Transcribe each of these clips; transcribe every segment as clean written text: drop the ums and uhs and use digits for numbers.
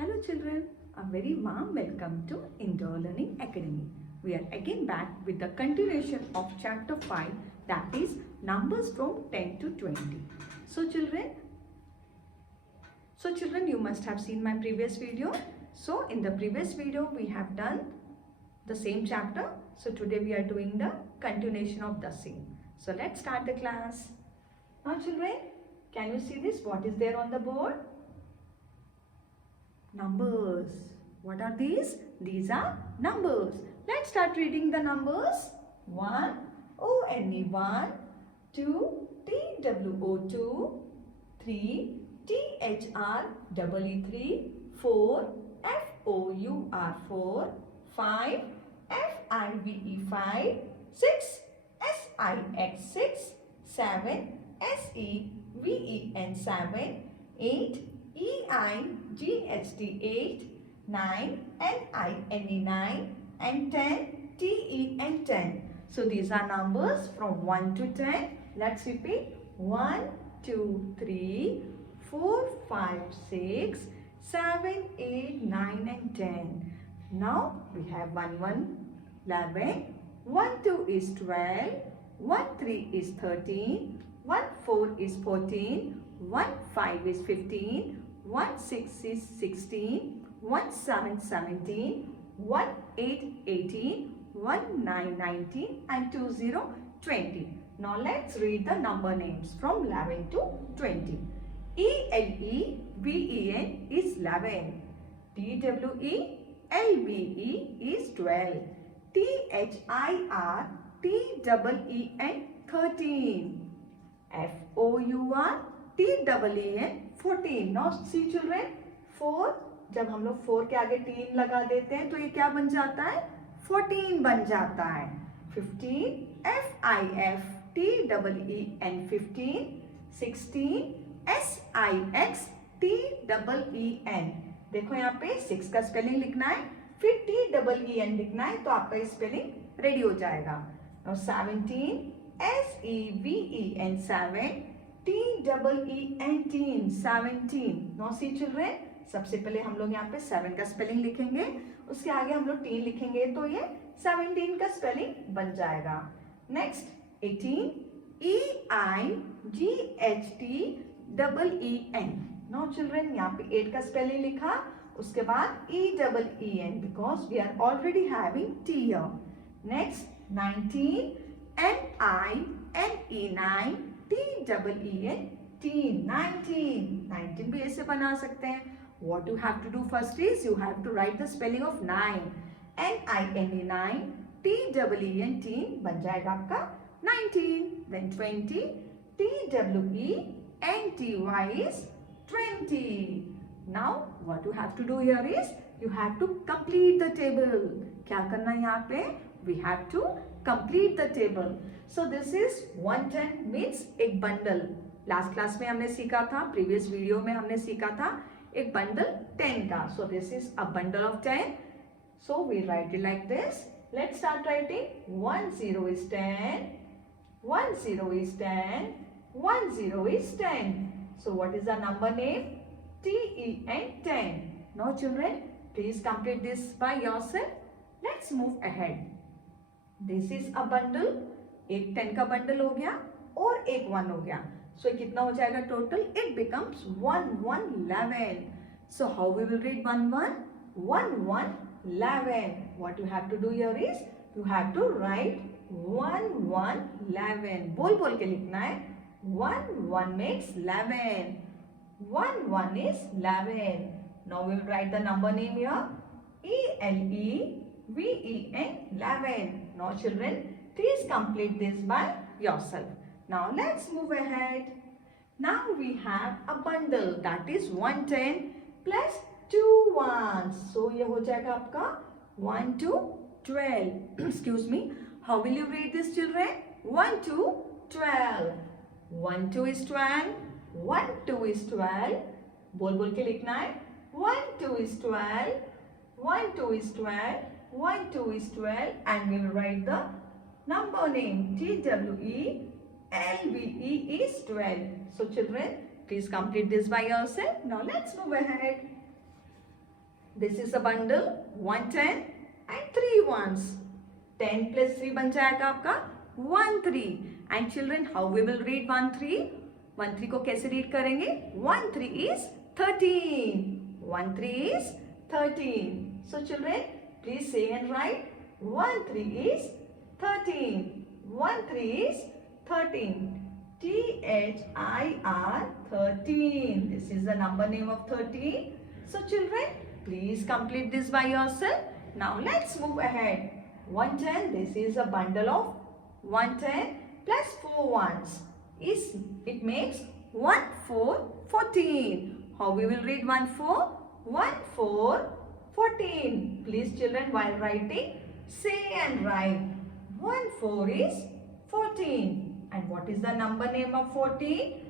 Hello children, a very warm welcome to Indoor Learning Academy. We are again back with the continuation of chapter 5, that is numbers from 10 to 20. So children you must have seen my previous video. So in the previous video we have done the same chapter. So today we are doing the continuation of the same. So let's start the class. Now children, can you see this? What is there on the board? Numbers. What are these? These are numbers. Let's start reading the numbers. 1, O-N-E 1, 2, T-W-O 2, 3, T-H-R-E-E 3, 4, F-O-U-R 4, 5, F-I-V-E 5, 6, S-I-X 6, 7, S-E-V-E-N 7, 8, E-I-G-H-T 8, 9, N-I-N-E 9 and 10, T-E-N 10. So these are numbers from 1 to 10. Let's repeat. 1, 2, 3, 4, 5, 6, 7, 8, 9 and 10. Now we have 1, 1, 11, 1, 2 is 12, 1, 3 is 13, 1, 4 is 14, 1, 5 is 15, 1, 6 is 16, 1, 7, 17, 1, 8, 18, 1, 9, 19 and 2, 0, 20. Now let's read the number names from 11 to 20. E-L-E-V-E-N is 11. T-W-E-L-V-E is 12. T-H-I-R-T-E-E-N 13. F-O-U-R-T-E-E-N 14. Now see children, 4, जब हम लोग 4 के आगे 3 लगा देते हैं तो ये क्या बन जाता है? 14 बन जाता है. 15, F-I-F-T-E-E-N 15, 16, S-I-X-T-E-E-N. देखो यहाँ पे 6 का स्पेलिंग लिखना है, फिर T-E-E-N लिखना है तो आपका स्पेलिंग रेडी हो जाएगा. Now 17, S-E-V-E-N 7, T-E-E-N 17. Now see children, सबसे पहले हम लोग यहाँ पे 7 का स्पेलिंग लिखेंगे, उसके आगे हम लोग 10 लिखेंगे तो ये 17 का स्पेलिंग बन जाएगा. Next 18, E-I-G-H-T-E-E-N. नो चिल्ड्रन, यहाँ पे 8 का स्पेलिंग लिखा, उसके बाद E-E-N because we are already having T here. Next 19, N-I-N-E 9, T-E-E-N 19 भी ऐसे बना सकते हैं. What you have to do first is you have to write the spelling of 9. N-I-N-E 9, T-E-E-N बन जाएगा आपका 19. Then 20, T-W-E-N-T-Y is 20. Now what you have to do here is you have to complete the table. क्या करना है यहाँ पे? We have to complete the table. So this is 110 means एक bundle. Last class में हमने सीखा था, प्रीवियस वीडियो में हमने सीखा था एक बंडल 10 का. So this is a bundle of 10. So we write it like this. Let's start writing. 1 0 is 10, 1 0 is 10, 1 0 is 10. So what is the number name? T-E-N 10. Now children, please complete this by yourself. Let's move ahead. This is a bundle. एक 10 का bundle हो गया और एक 1 हो गया. So कितना हो जाएगा total? It becomes 1 1 11. So how we will read 1 1? 1 1 11. What you have to do here is you have to write 1 1 11. बोल बोल के लिखना है. 1 1 makes 11. 1 1 is 11. Now we will write the number name here. E-L-E-V-E-N 11. Now children, please complete this by yourself. Now let's move ahead. Now we have a bundle that is 110 plus 2 ones. So ये हो जाएगा आपका 1 to 12. Excuse me. How will you read this children? 1 to 12. 1 2 is 12. 1 2 is 12. बोल बोल के लिखना है. 1 2 is 12. 1 2 is 12. 1 2 is 12 and we will write the number name. T-W-E-L-V-E is 12. So children, please complete this by yourself. Now let's move ahead. This is a bundle 110 and 3 ones. 10 plus 3 बन जाएगा आपका 13. And children, how we will read 13? 13 को कैसे read करेंगे? 13 is 13. 13 is 13. So children, please say and write. 13 is 13. 13 is 13. THIR 13. This is the number name of 13. So children, please complete this by yourself. Now let's move ahead. 110. This is a bundle of 110 plus 4 ones. It makes 1 4 14. How we will read 1 4? 1 4 14. Please children, while writing, say and write. 1 4 is 14. And what is the number name of 14?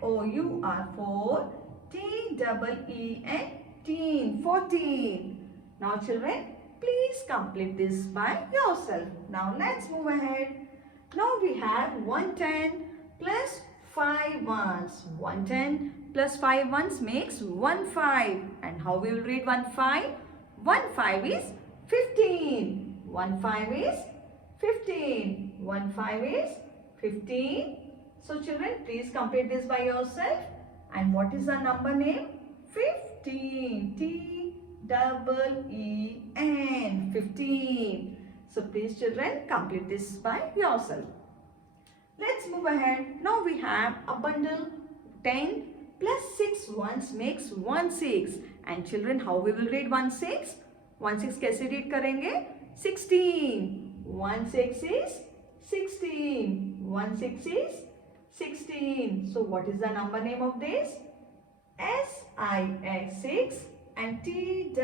FOUR 4 TEEN teen 14. Now children, please complete this by yourself. Now let's move ahead. Now we have 110 plus 5 ones. 110 plus 5 ones makes 15. And how we will read 15? 15 is 15. 15 is 15. 15 is 15. So children, please complete this by yourself. And what is the number name? 15. TEEN 15. So please children, complete this by yourself. Let's move ahead. Now we have a bundle 10 plus 6 ones makes 16. And children, how we will read 16? 16 कैसे read करेंगे? 16. 16 is 16. 16 is 16. So what is the number name of this? SIX 6 and TEEN.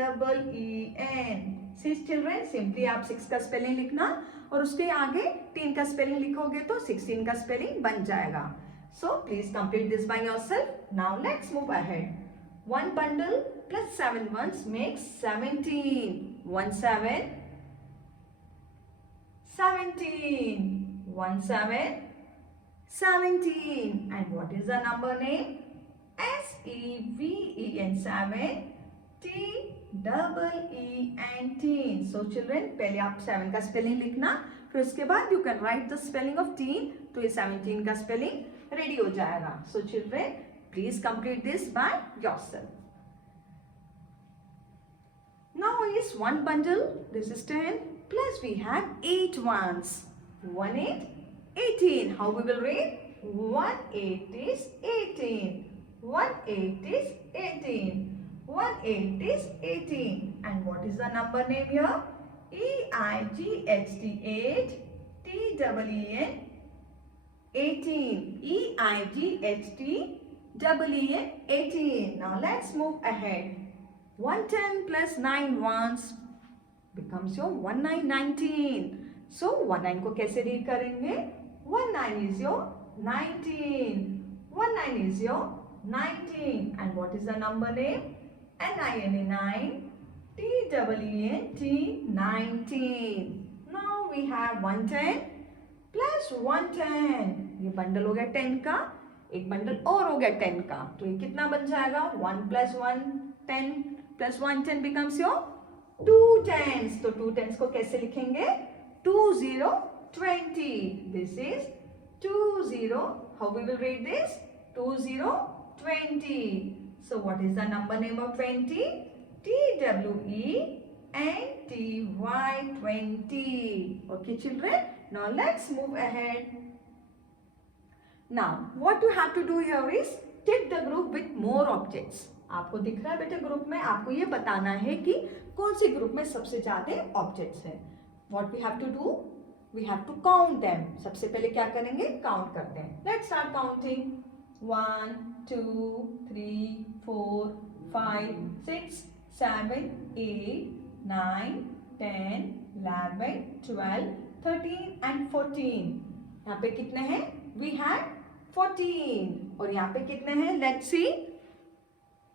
6 children, simply आप 6 का spelling लिखना और उसके आगे 3 का spelling लिखोगे तो 16 का स्पेलिंग बन जाएगा. So please complete this by yourself. Now let's move ahead. 1 bundle plus 7 ones makes 17. 1 7 17. 1 7 17. And what is the number name? SEVEN 7 TEEN. So children, पहले आप 7 का स्पेलिंग लिखना, फिर उसके बाद you can write the spelling of teen, तो ये 17 का स्पेलिंग रेडी हो जाएगा. So children, please complete this by yourself. Now is 1 bundle, this is 10, plus we have 8 ones. 1 8, 18. How we will read? 1 8 is 18. 1 8 is 18. 1 8 is 18. And what is the number name here? EIGHT 8 TEEN 18. EIGHT EEN 18. Now let's move ahead. 110 plus 9 ones becomes your 19. So 19 को कैसे read करेंगे? 19 is your 19. 19 is your 19. And what is the number name? NINE 9 TEEN 19. Now we have 110 plus 110. ये bundle हो गया 10 का, एक bundle और हो गया 10 का, तो ये कितना बन जाएगा? 1 plus 1 10 plus 1 10 becomes your 2 tens. तो 2 tens को कैसे लिखेंगे? 2 0 20. This is 2 0. How we will read this? 2 0 20. So what is the number name of 20? TWENTY 20. Okay children, now let's move ahead. Now what you have to do here is take the group with more objects. आपको दिख रहा है बेटे group में, आपको ये बताना है कि कौन सी ग्रुप में सबसे ज्यादा ऑब्जेक्ट्स हैं. What we have to do? We have to count them. सबसे पहले क्या करेंगे? काउंट करते हैं. Let's start counting. 1 2 3 4 5 6 7 8 9 10 11 12 13 and 14. यहाँ पे कितने हैं? We have 14. और यहाँ पे कितने हैं? Let's see.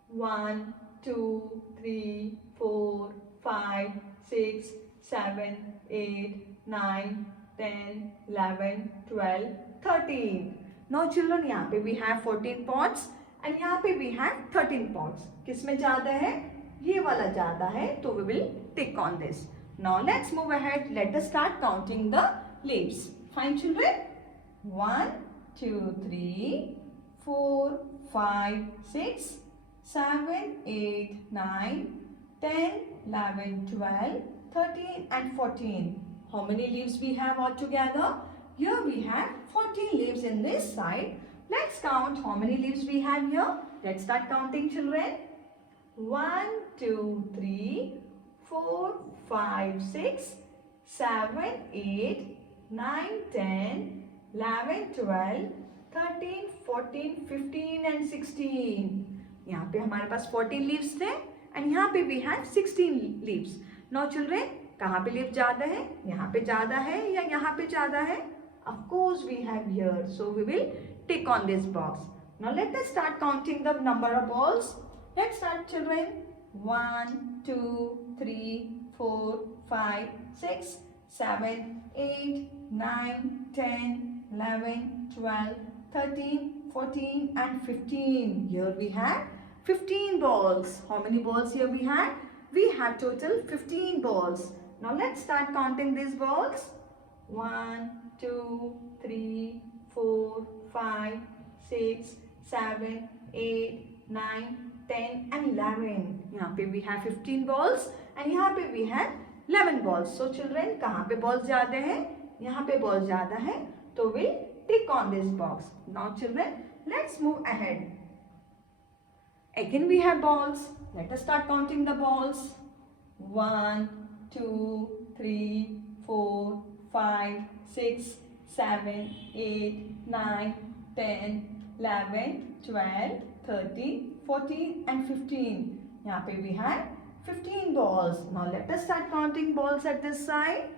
1 2 3 4 5 6 7 8 9 10 11 12 13. Now children, यहाँ पे we have 14 pots and यहाँ पे we have 13 pots. किस में ज्यादा है? ये वाला ज़्यादा है तो we will tick on this. Now let's move ahead. Let us start counting the leaves. Fine children? 1, 2, 3, 4, 5, 6, 7, 8, 9, 10, 11, 12, 13 and 14. How many leaves we have altogether? Here we have 14 leaves in this side. Let's count how many leaves we have here. Let's start counting children. 1, 2, 3, 4, 5, 6, 7, 8, 9, 10, 11, 12, 13, 14, 15 and 16. यहाँ पे हमारे पास 14 leaves थे and यहाँ पे we have 16 leaves. Now children, कहाँ पे leaves ज़्यादा है? यहाँ पे ज़्यादा है या यहाँ पे ज़्यादा है? Of course we have here. So we will tick on this box. Now let us start counting the number of balls. Let's start children. 1, 2, 3, 4, 5, 6, 7, 8, 9, 10, 11, 12, 13, 14 and 15. Here we have 15 balls. How many balls here we have? We have total 15 balls. Now let's start counting these balls. 1, 2, 3, 4, 5, 6, 7, 8, 9, 10 and 11. यहाँ पे we have 15 balls and यहाँ पे we have 11 balls. So children, कहाँ पे balls ज़्यादा है? यहाँ पे balls ज़्यादा है तो we'll tick on this box. Now children, let's move ahead. Again we have balls. Let us start counting the balls. 1, 2, 3, 4, 5, 6, 7, 8, 9, 10, 11, 12, 13, 14 and 15. यहाँ पे we have 15 balls. Now let us start counting balls at this side.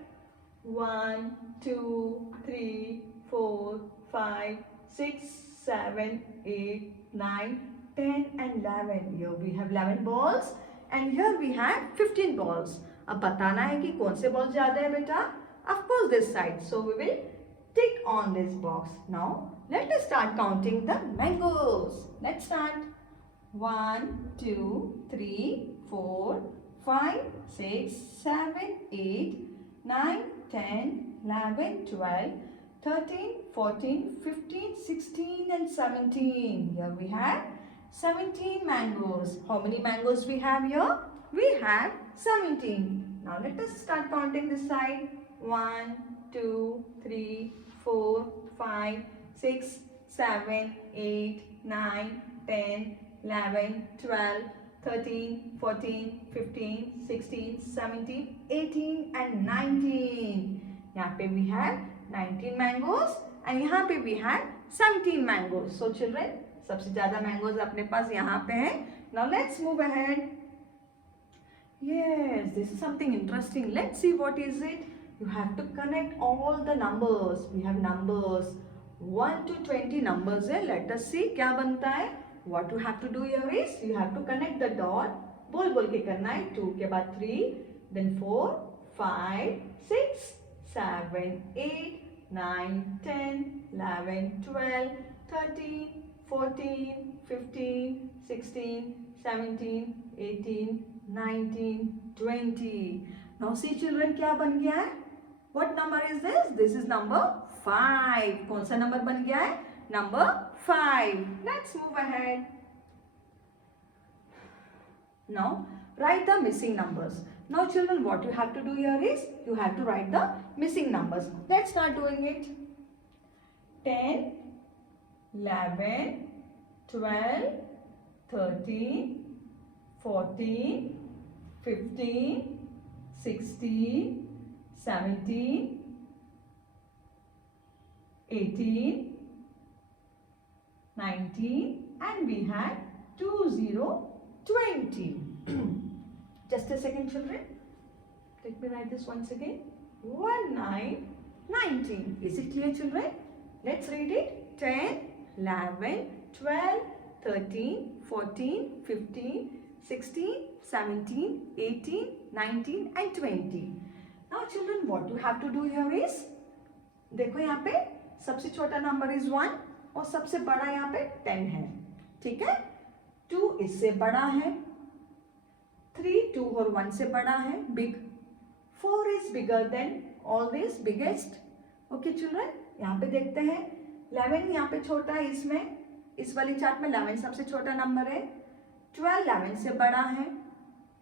1, 2, 3, 4, 5, 6, 7, 8, 9, 10 and 11. Here we have 11 balls and here we have 15 balls. अब बताना है कि कौन से balls ज़्यादा है बेटा? Of course this side. So we will tick on this box. Now let us start counting the mangoes. Let's start. 1, 2, 3, 4, 5, 6, 7, 8, 9, 10, 11, 12, 13, 14, 15, 16 and 17. Here we have 17 mangoes. How many mangoes we have here? We have 17. Now let us start counting this side. 1, 2, 3, 4, 5, 6, 7, 8, 9, 10, 11, 12, 13, 14, 15, 16, 17, 18 and 19. यहाँ पे we have 19 mangoes and यहाँ पे we have 17 mangoes. So children, सबसे ज़्यादा mangoes अपने पास यहाँ पे हैं. Now let's move ahead. Yes, this is something interesting. Let's see what is it. You have to connect all the numbers. We have numbers 1 to 20 numbers है. Let us see क्या बनता है. What you have to do here is you have to connect the dot. बोल बोल के करना है. 2 के बाद 3, then 4, 5, 6, 7, 8, 9, 10, 11, 12, 13, 14, 15, 16, 17, 18, 19, 20. Now see children क्या बन गया है? What number is this? This is number 5. कौन सा number बन गया है? Number 5. Let's move ahead. Now write the missing numbers. Now children, what you have to do here is you have to write the missing numbers. Let's start doing it. 10, 11, 12, 13, 14, 15, 16, 17, 18, 19 and we had 20. Just a second children. Let me write this once again. 19. Is it clear children? Let's read it. 10, 11, 12, 13, 14, 15, 16, 17, 18, 19 and 20. Now children, what you have to do here is, देखो यहाँ पे सबसे छोटा number is 1 और सबसे बड़ा यहाँ पे 10 है. ठीक है? 2 इससे बड़ा है, 3 2 और 1 से बड़ा है, big. 4 is bigger than always biggest. Okay children, यहाँ पे देखते हैं 11 यहाँ पे छोटा है, इसमें इस वाली चार्ट में 11 सबसे छोटा नंबर है, 12 11 से बड़ा है,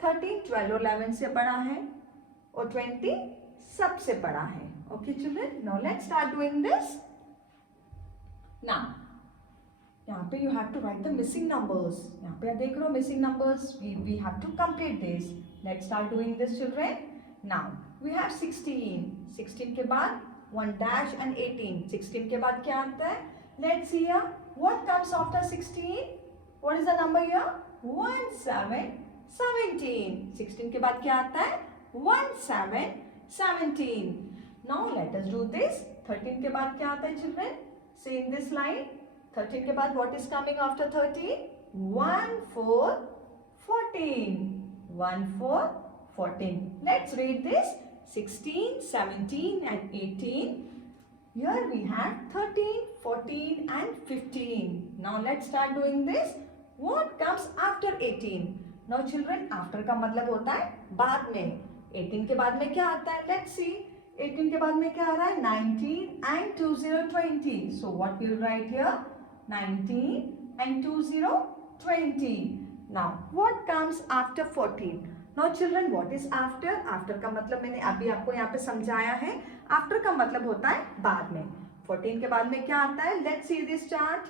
13 12 और 11 से बड़ा है और 20 सबसे बड़ा है. Okay children, now let's start doing this. Now यहाँ पे you have to write the missing numbers. यहाँ पे देख रहे हो missing numbers, we have to complete this. Let's start doing this children. Now we have 16. 16 के बाद 1 dash and 18. 16 के बाद क्या आता है? Let's see here. What comes after 16? What is the number here? 1 7 17. 16 के बाद क्या आता है? 1 7 17. Now let us do this. 13 के बाद क्या आता है children? See in this line. 13 के बाद what is coming after 13? 1 4 14. 1 4 14. Let's read this. 16, 17 and 18. Here we have 13, 14 and 15. Now let's start doing this. What comes after 18? Now children, after का मतलब होता है बाद में. 18 के बाद में क्या आता है? Let's see. 18 के बाद में क्या आ रहा है? 19 and 20 20. So what we'll write here? 19 and 20 20. Now what comes after 14? Now children, what is after? After का मतलब मैंने अभी आपको यहाँ पे समझाया है. After का मतलब होता है बाद में. 14 के बाद में क्या आता है? Let's see this chart.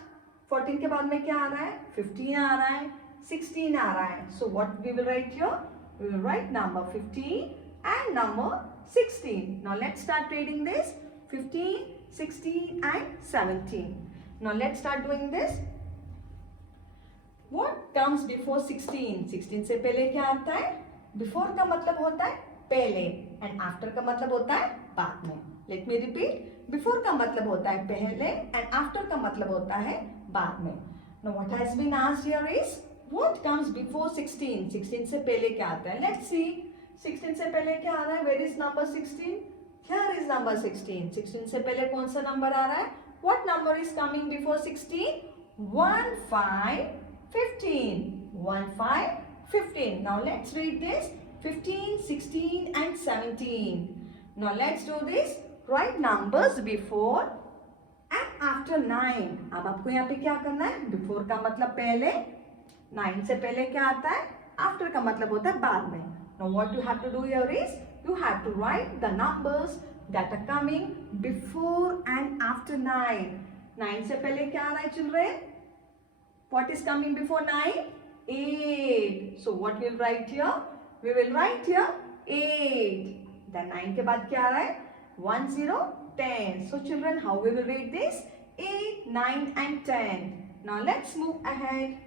14 के बाद में क्या आ रहा है? 15 आ रहा है, 16 आ रहा है. So what we will write here? We will write number 15 and number 16. Now let's start reading this. 15, 16 and 17. Now let's start doing this. What comes before 16? 16 से पहले क्या आता है? Before का मतलब होता है पहले and after का मतलब होता है बाद में. Let me repeat. Before का मतलब होता है पहले and after का मतलब होता है बाद में. Now what has been asked here is what comes before 16? 16 से पहले क्या आता है? Let's see. 16 से पहले क्या आ रहा है? Where is number 16? Here is number 16. 16 से पहले कौन सा नंबर आ रहा है? What number is coming before 16? 1 5 15. 1 5 15. Now let's read this. 15, 16 and 17. Now let's do this. Write numbers before and after 9. अब आपको यहाँ पे क्या करना है? Before का मतलब पहले, 9 से पहले क्या आता है? After का मतलब होता है बाद में. Now what you have to do here is you have to write the numbers that are coming before and after 9. 9 से पहले क्या आ रहा है children? What is coming before 9? 8. So what we'll write here? We will write here 8. Then 9 के बाद क्या आ रहा है? 1 0 10. So children, how we will read this? 8, 9 and 10. Now let's move ahead.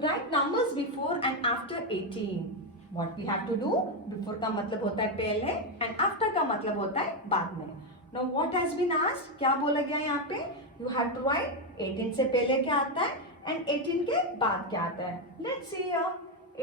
Write numbers before and after 18. What we have to do? Before का मतलब होता है पहले and after का मतलब होता है बाद में. Now what has been asked? क्या बोला गया यहाँ पे? You have to write 18 से पहले क्या आता है and 18 के बाद क्या आता है. Let's see here.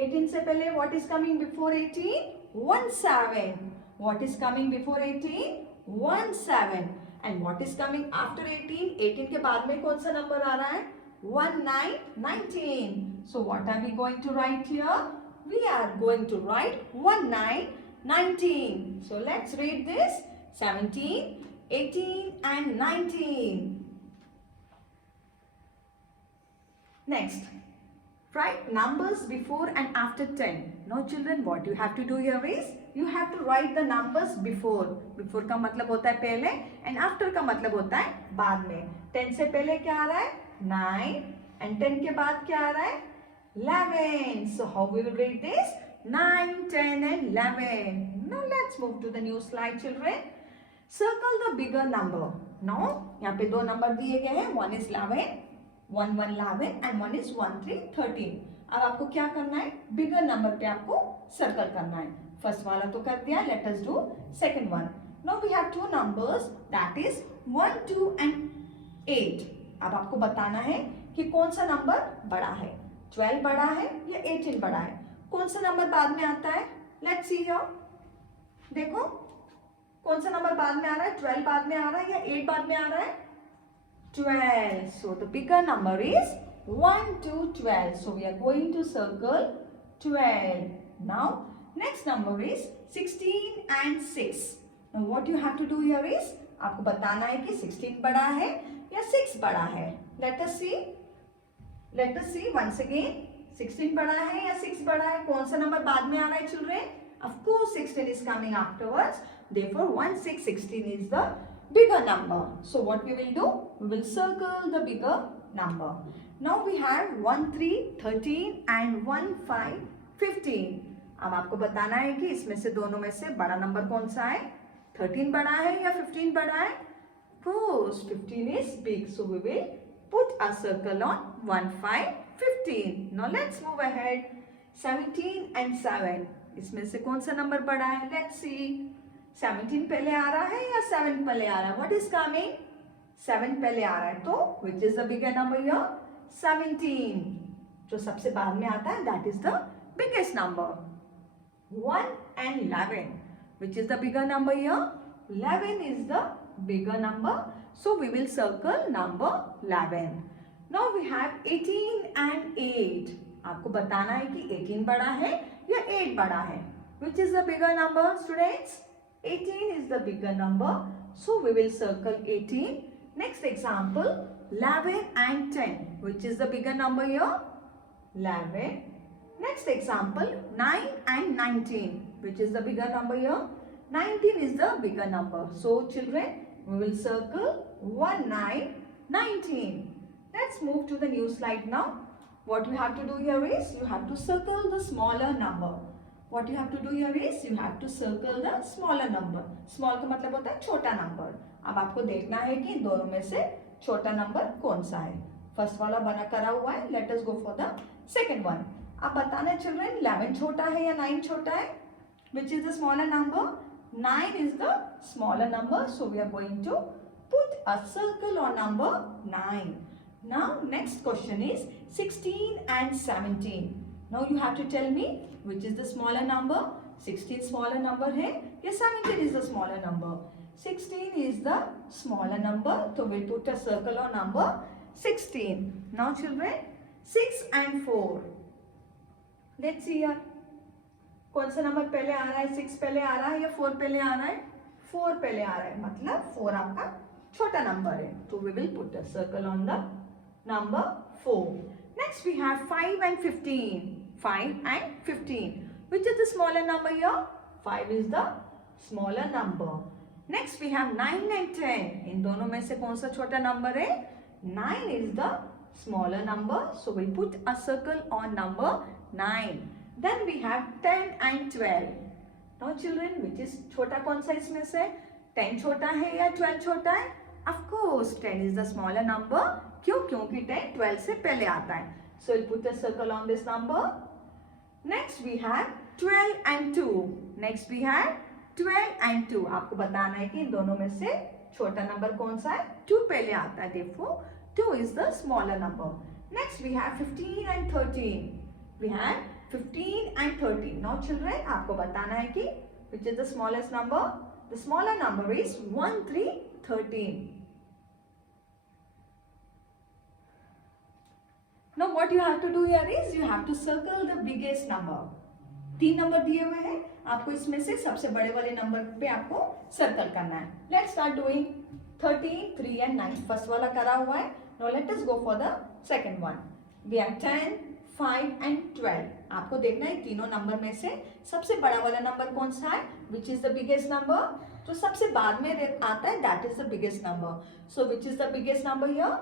18 से पहले what is coming before 18? 1 7. What is coming before 18? 1 7. And what is coming after 18? 18 के बाद में कौन सा नंबर आ रहा है? 1 9 19. So what are we going to write here? We are going to write 1 9 19. So let's read this. 17, 18 and 19. Next, write numbers before and after 10. Now children, what you have to do here is you have to write the numbers before. Before का मतलब होता है पहले and after का मतलब होता है बाद में. 10 से पहले क्या आ रहा है? 9 and 10 के बाद क्या आ रहा है? 11. So how we will read this? 9, 10 and 11. Now let's move to the new slide children. Circle the bigger number. Now यहाँ पे दो नंबर दिए गए हैं. One is 11, 1 1 11 and one is 1 3 13. अब आपको क्या करना है? बिगर नंबर पे आपको सर्कल करना है. फर्स्ट वाला तो कर दिया. Let us do second one. Now we have two numbers, that is 1 2 and 8. अब आपको बताना है कि कौन सा नंबर बड़ा है. 12 बड़ा है या 18 बड़ा है. कौन सा नंबर बाद में आता है? Let's see here. देखो कौन सा नंबर बाद में आ रहा है? 12 बाद में आ रहा है या 8 बाद में आ रहा है? 12. So the bigger number is 1 to 12. So we are going to circle 12. Now next number is 16 and 6. Now what you have to do here is आपको बताना है कि 16 बड़ा है या 6 बड़ा है. Let us see once again. 16 बड़ा है या 6 बड़ा है? कौन सा नंबर बाद में आ रहा है children? Of course 16 is coming afterwards. Therefore 1, 6, 16 is the bigger number. So what we will do? We will circle the bigger number. Now we have 1, 3, 13 and 1, 5, 15. अब आपको बताना है कि इसमें से दोनों में से बड़ा नंबर कौन सा है? 13 बड़ा है या 15 बड़ा है? Of course 15 is big. So we will put a circle on 1, 5, 15. Now let's move ahead. 17 and 7. इसमें से कौन सा नंबर बड़ा है? Let's see. 17 पहले आ रहा है या 7 पहले आ रहा है? What is coming? 7 पहले आ रहा है. तो which is the bigger number here? 17. जो सबसे बाद में आता है that is the biggest number. 1 and 11. Which is the bigger number here? 11 is the bigger number. So we will circle number 11. Now we have 18 and 8. आपको बताना है कि 18 बड़ा है या 8 बड़ा है. Which is the bigger number, students? 18 is the bigger number. So we will circle 18. Next example, 11 and 10. Which is the bigger number here? 11. Next example, 9 and 19. Which is the bigger number here? 19 is the bigger number. So children, we will circle 1, 9, 19. Let's move to the new slide now. What you have to do here is, you have to circle the smaller number. What you have to do here is, you have to circle the smaller number. Small का मतलब होता है छोटा number. अब आपको देखना है कि इन दोनों में से छोटा नंबर कौन सा है. फर्स्ट वाला बना करा हुआ है. Let us go for the second one. अब बताना children, 11 छोटा है या 9 छोटा है? Which is the smaller number? 9 is the smaller number. So we are going to put a circle on number 9. Now next question is 16 and 17. Now you have to tell me which is the smaller number. 16 smaller number है या 17 is the smaller number? 16 is the smaller number. So we'll put a circle on number 16. Now children, 6 and 4. Let's see here. कौन सा number पहले आ रहा है? 6 पहले आ रहा है या 4 पहले आ रहा है? 4 पहले आ रहा है. मतलब 4 आपका छोटा नंबर है. So we will put a circle on the number 4. Next we have 5 and 15. 5 and 15. Which is the smaller number here? 5 is the smaller number. Next we have 9 and 10. इन दोनों में से कौन सा छोटा नंबर है? 9 is the smaller number. So we'll put a circle on number 9. Then we have 10 and 12. Now children, which is छोटा कौन सा इसमें से? 10 छोटा है या 12 छोटा है? Of course 10 is the smaller number. क्यों? क्योंकि 10 12 से पहले आता है. So we'll put a circle on this number. Next we have 12 and 2. Next we have 12 and 2. आपको बताना है कि इन दोनों में से छोटा नंबर कौन सा है? 2 पहले आता है. Therefore 2 is the smaller number. Next we have 15 and 13. We have 15 and 13. Now children, आपको बताना है कि which is the smallest number? The smaller number is 1, 3, 13. Now what you have to do here is, you have to circle the biggest number. 3 number दिए हुए हैं. आपको इसमें से सबसे बड़े वाले नंबर पे आपको सर्कल करना है. Let's start doing 13, 3 and 9. First वाला करा हुआ है. Now let us go for the second one. We have 10, 5 and 12. आपको देखना है तीनों नंबर में से सबसे बड़ा वाला नंबर कौन सा है? Which is the biggest number? जो सबसे बाद में आता है that is the biggest number. So which is the biggest number here?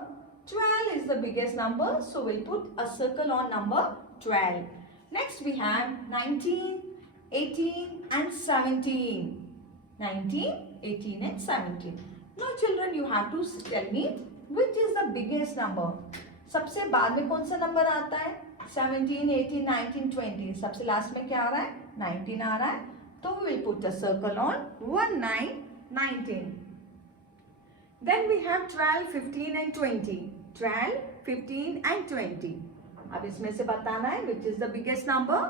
12 is the biggest number. So we'll put a circle on number 12. Next we have 19, 18 and 17. 19, 18 and 17. Now children, you have to tell me which is the biggest number. सबसे बाद में कौन सा number आता है? 17, 18, 19, 20. सबसे last में क्या आ रहा है? 19 आ रहा है. तो we will put a circle on 1, 9, 19. Then we have 12, 15 and 20. 12, 15 and 20. अब इसमें से बताना है which is the biggest number.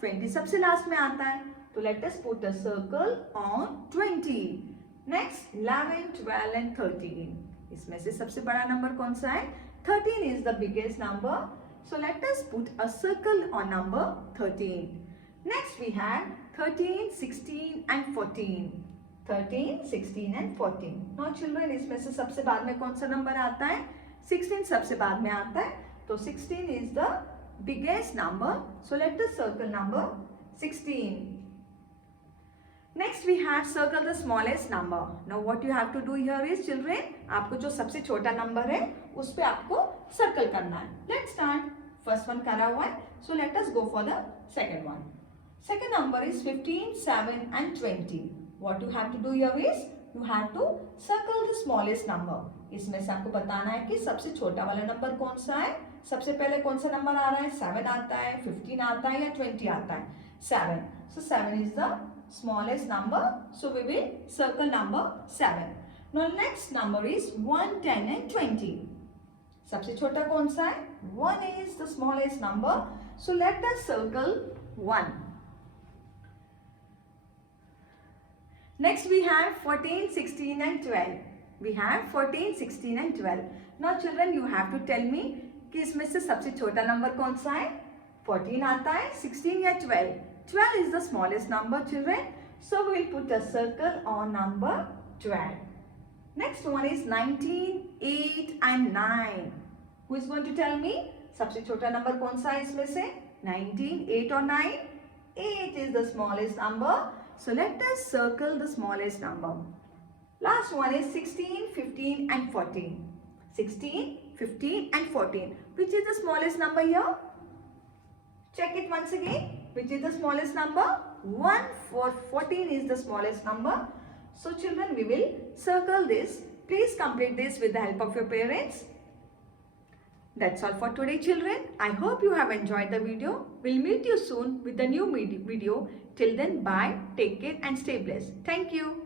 20 सबसे लास्ट में आता है. तो let us put a circle on 20. Next 11, 12 and 13. इसमें से सबसे बड़ा नंबर कौन सा है? 13 is the biggest number. So let us put a circle on number 13. Next we have 13, 16 and 14. 13, 16 and 14. Now children, इसमें से सबसे बाद में कौन सा नंबर आता है? 16 सबसे बाद में आता है. तो 16 is the biggest number. So let us circle number 16. Next we have circle the smallest number. Now what you have to do here is children, आपको जो सबसे छोटा नंबर है उस पे आपको सर्कल करना है. Let's start. First one करा हुआ है. So let us go for the second one. Second number is 15, 7 and 20. What you have to do here is you have to circle the smallest number. इसमें से आपको बताना है कि सबसे छोटा वाला नंबर कौन सा है. सबसे पहले कौन सा नंबर आ रहा है? 7 आता है, 15 आता है या 20 आता है? 7. So 7 is the smallest number. So we will circle number 7. Now next number is 1, 10 and 20. सबसे छोटा कौन सा है? 1 is the smallest number. So let us circle 1. Next we have 14, 16 and 12. We have 14, 16 and 12. Now children, you have to tell me कि इसमें से सबसे छोटा नंबर कौन सा है? 14 आता है, 16 या 12? 12 is the smallest number children. So we will put a circle on number 12. Next one is 19, 8 and 9. Who is going to tell me? सबसे छोटा नंबर कौन सा है इसमें से? 19, 8 or 9? 8 is the smallest number. So let us circle the smallest number. Last one is 16, 15 and 14. 16, 15 and 14. Which is the smallest number here? Check it once again. Which is the smallest number? 1 for 14 is the smallest number. So children, we will circle this. Please complete this with the help of your parents. That's all for today children. I hope you have enjoyed the video. We'll meet you soon with a new video. Till then, bye, take care and stay blessed. Thank you.